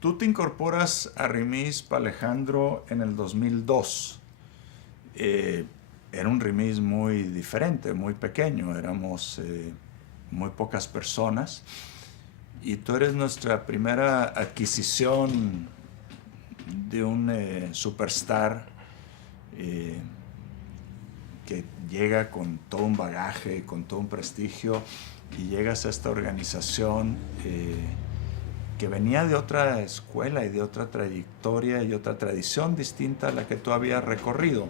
Tú te incorporas a Rimisp, Alejandro, en el 2002. Era un Rimisp muy diferente, muy pequeño. Éramos muy pocas personas. Y tú eres nuestra primera adquisición de un superstar eh, que llega con todo un bagaje, con todo un prestigio, y llegas a esta organización que venía de otra escuela y de otra trayectoria y otra tradición distinta a la que tú habías recorrido.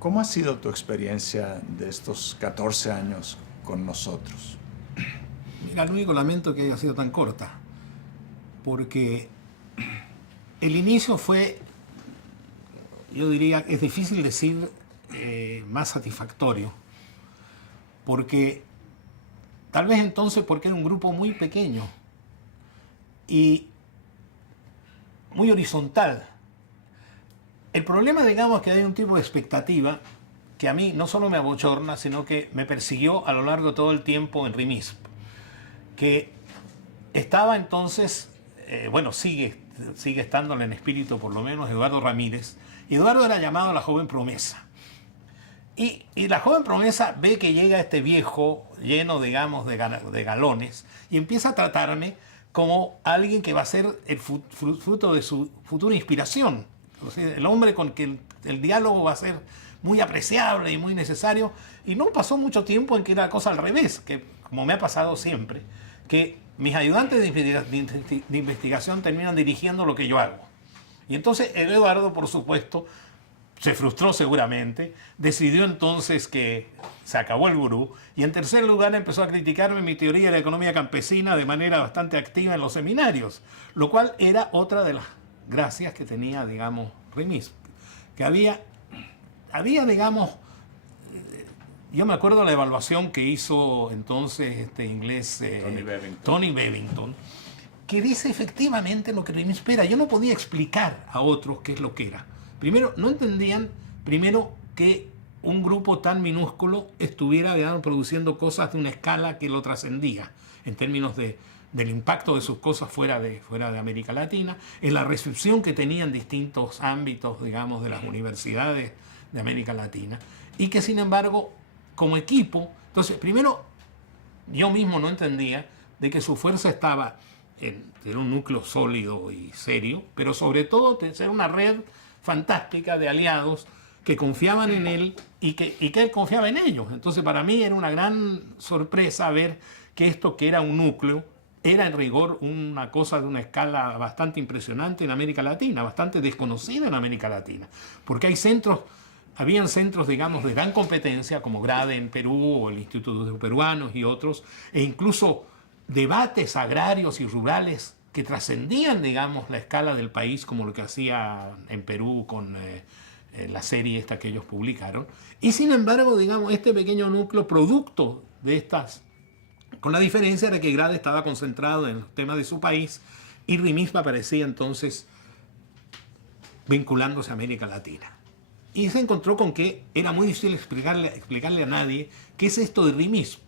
¿Cómo ha sido tu experiencia de estos 14 años con nosotros? Mira, lo único lamento que haya sido tan corta, porque el inicio fue, yo diría, es difícil decir más satisfactorio, porque tal vez entonces porque era un grupo muy pequeño y muy horizontal. El problema, digamos, es que hay un tipo de expectativa que a mí no solo me abochorna, sino que me persiguió a lo largo de todo el tiempo en Rimisp, que estaba entonces, sigue estando en espíritu por lo menos Eduardo Ramírez. Eduardo era llamado la joven promesa. Y la joven promesa ve que llega este viejo lleno, digamos, de galones y empieza a tratarme como alguien que va a ser el fruto de su futura inspiración. O sea, el hombre con que el diálogo va a ser muy apreciable y muy necesario. Y no pasó mucho tiempo en que era la cosa al revés, que como me ha pasado siempre, que mis ayudantes de investigación terminan dirigiendo lo que yo hago. Y entonces el Eduardo, por supuesto, se frustró seguramente, decidió entonces que se acabó el gurú y en tercer lugar empezó a criticarme mi teoría de la economía campesina de manera bastante activa en los seminarios, lo cual era otra de las gracias que tenía, digamos, Rimisp, que había, digamos, yo me acuerdo de la evaluación que hizo entonces este inglés Tony Bevington, que dice efectivamente lo que Rimisp era. Yo no podía explicar a otros qué es lo que era. Primero, no entendían, que un grupo tan minúsculo estuviera, digamos, produciendo cosas de una escala que lo trascendía en términos del impacto de sus cosas fuera de América Latina, en la recepción que tenían distintos ámbitos, digamos, de las universidades de América Latina, y que sin embargo, como equipo, entonces, primero, yo mismo no entendía de que su fuerza estaba en tener un núcleo sólido y serio, pero sobre todo de ser una red fantástica de aliados que confiaban en él y que él confiaba en ellos. Entonces para mí era una gran sorpresa ver que esto que era un núcleo era en rigor una cosa de una escala bastante impresionante en América Latina, bastante desconocida en América Latina, porque habían centros, digamos, de gran competencia como GRADE en Perú o el Instituto de Peruanos y otros, e incluso debates agrarios y rurales que trascendían, digamos, la escala del país, como lo que hacía en Perú con la serie esta que ellos publicaron. Y sin embargo, digamos, este pequeño núcleo producto de estas, con la diferencia de que GRADE estaba concentrado en los temas de su país y Rimisp aparecía entonces vinculándose a América Latina. Y se encontró con que era muy difícil explicarle a nadie qué es esto de Rimisp.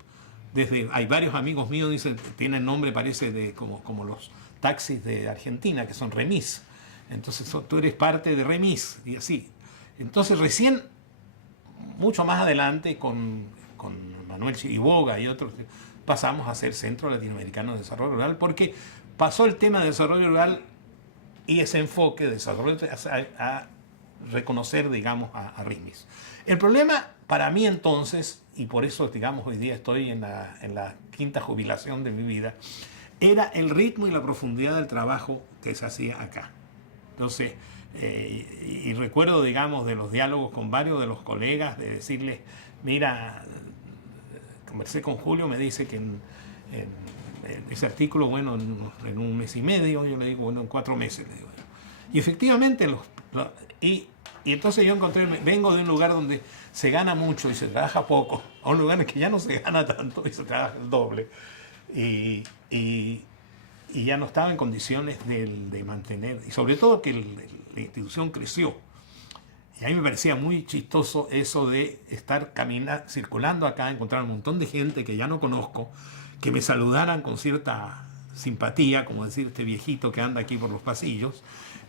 Hay varios amigos míos, dicen, tienen nombre, parece, como los taxis de Argentina, que son Remis. Entonces tú eres parte de Remis, y así. Entonces recién, mucho más adelante, con Manuel Chiriboga y otros, pasamos a ser Centro Latinoamericano de Desarrollo Rural, porque pasó el tema de desarrollo rural y ese enfoque de desarrollo a reconocer, digamos, a Rimis. El problema para mí entonces, y por eso, digamos, hoy día estoy en la quinta jubilación de mi vida, era el ritmo y la profundidad del trabajo que se hacía acá. Entonces, y recuerdo, digamos, de los diálogos con varios de los colegas, de decirles, mira, conversé con Julio, me dice que en ese artículo, bueno, en un mes y medio, yo le digo, bueno, en 4 meses, le digo. Y efectivamente, y entonces yo encontré, vengo de un lugar donde se gana mucho y se trabaja poco, a un lugar en que ya no se gana tanto y se trabaja el doble. Y ya no estaba en condiciones de mantener, y sobre todo que la institución creció. Y a mí me parecía muy chistoso eso de estar circulando acá, encontrar un montón de gente que ya no conozco, que me saludaran con cierta simpatía, como decir, este viejito que anda aquí por los pasillos,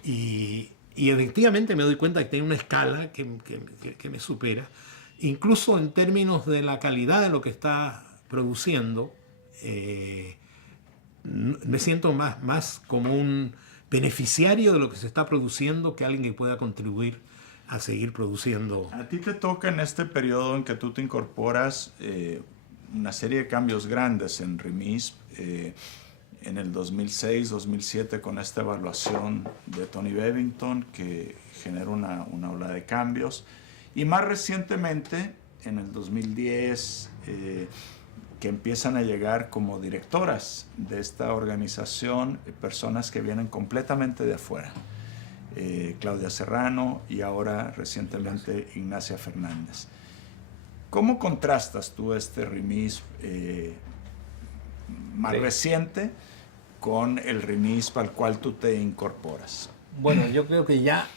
y efectivamente me doy cuenta que tiene una escala que me supera, incluso en términos de la calidad de lo que está produciendo. Me siento más como un beneficiario de lo que se está produciendo que alguien que pueda contribuir a seguir produciendo. A ti te toca en este periodo en que tú te incorporas una serie de cambios grandes en RIMISP, en el 2006-2007 con esta evaluación de Tony Bevington que genera una ola de cambios, y más recientemente en el 2010 que empiezan a llegar como directoras de esta organización personas que vienen completamente de afuera. Claudia Serrano y ahora recientemente Ignacia Fernández. ¿Cómo contrastas tú este RIMISP más reciente con el RIMISP al cual tú te incorporas? Bueno, yo creo que ya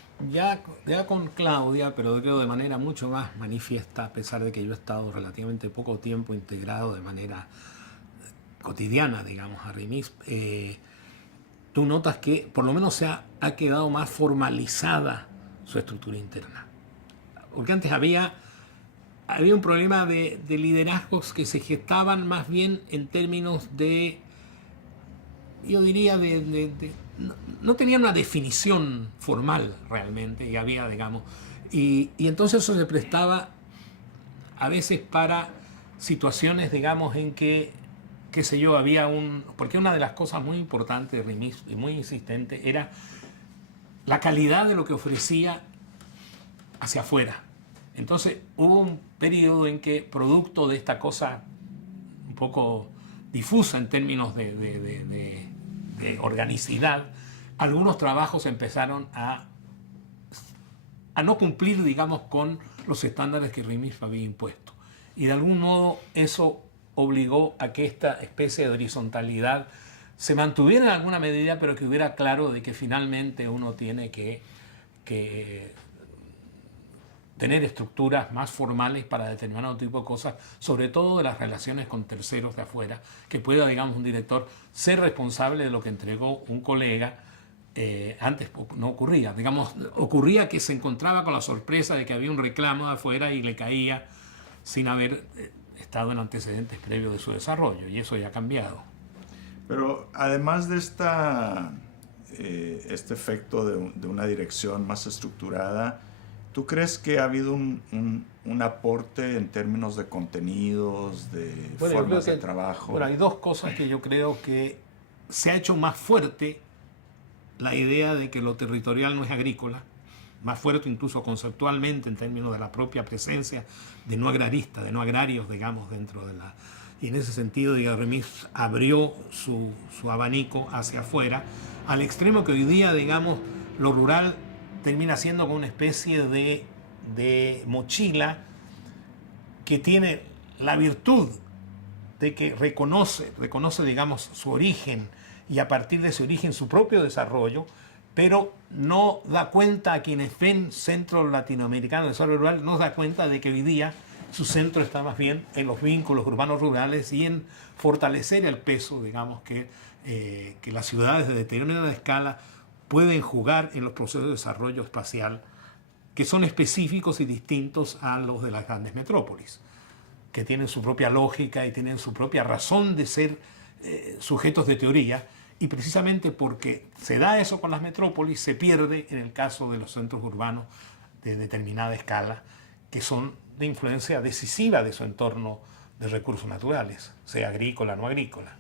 con Claudia, pero yo creo de manera mucho más manifiesta, a pesar de que yo he estado relativamente poco tiempo integrado de manera cotidiana, digamos, a RIMISP, tú notas que por lo menos ha quedado más formalizada su estructura interna. Porque antes había un problema de liderazgos que se gestaban más bien en términos de, yo diría, no tenían una definición formal realmente, y había, digamos, y entonces eso se prestaba a veces para situaciones, digamos, en que, qué sé yo, porque una de las cosas muy importantes de RIMISP y muy insistente era la calidad de lo que ofrecía hacia afuera. Entonces hubo un periodo en que, producto de esta cosa un poco difusa en términos de organicidad, algunos trabajos empezaron a no cumplir, digamos, con los estándares que RIMISP había impuesto. Y de algún modo eso obligó a que esta especie de horizontalidad se mantuviera en alguna medida, pero que hubiera claro de que finalmente uno tiene que tener estructuras más formales para determinado tipo de cosas, sobre todo de las relaciones con terceros de afuera, que pueda, digamos, un director ser responsable de lo que entregó un colega. Antes no ocurría, digamos, ocurría que se encontraba con la sorpresa de que había un reclamo de afuera y le caía sin haber estado en antecedentes previos de su desarrollo, y eso ya ha cambiado. Pero además de este efecto de una dirección más estructurada, ¿tú crees que ha habido un aporte en términos de contenidos, de formas de trabajo? Bueno, hay dos cosas que yo creo que se ha hecho más fuerte la idea de que lo territorial no es agrícola, más fuerte incluso conceptualmente en términos de la propia presencia de no agraristas, de no agrarios, digamos, dentro de la... Y en ese sentido, digamos, RIMISP abrió su abanico hacia afuera, al extremo que hoy día, digamos, lo rural termina siendo como una especie de mochila que tiene la virtud de que reconoce, digamos, su origen, y a partir de ese origen su propio desarrollo, pero no da cuenta a quienes ven centro latinoamericano de desarrollo rural, no da cuenta de que hoy día su centro está más bien en los vínculos urbanos rurales y en fortalecer el peso, digamos, que las ciudades de determinada escala pueden jugar en los procesos de desarrollo espacial, que son específicos y distintos a los de las grandes metrópolis, que tienen su propia lógica y tienen su propia razón de ser sujetos de teoría. Y precisamente porque se da eso con las metrópolis, se pierde en el caso de los centros urbanos de determinada escala, que son de influencia decisiva de su entorno de recursos naturales, sea agrícola o no agrícola.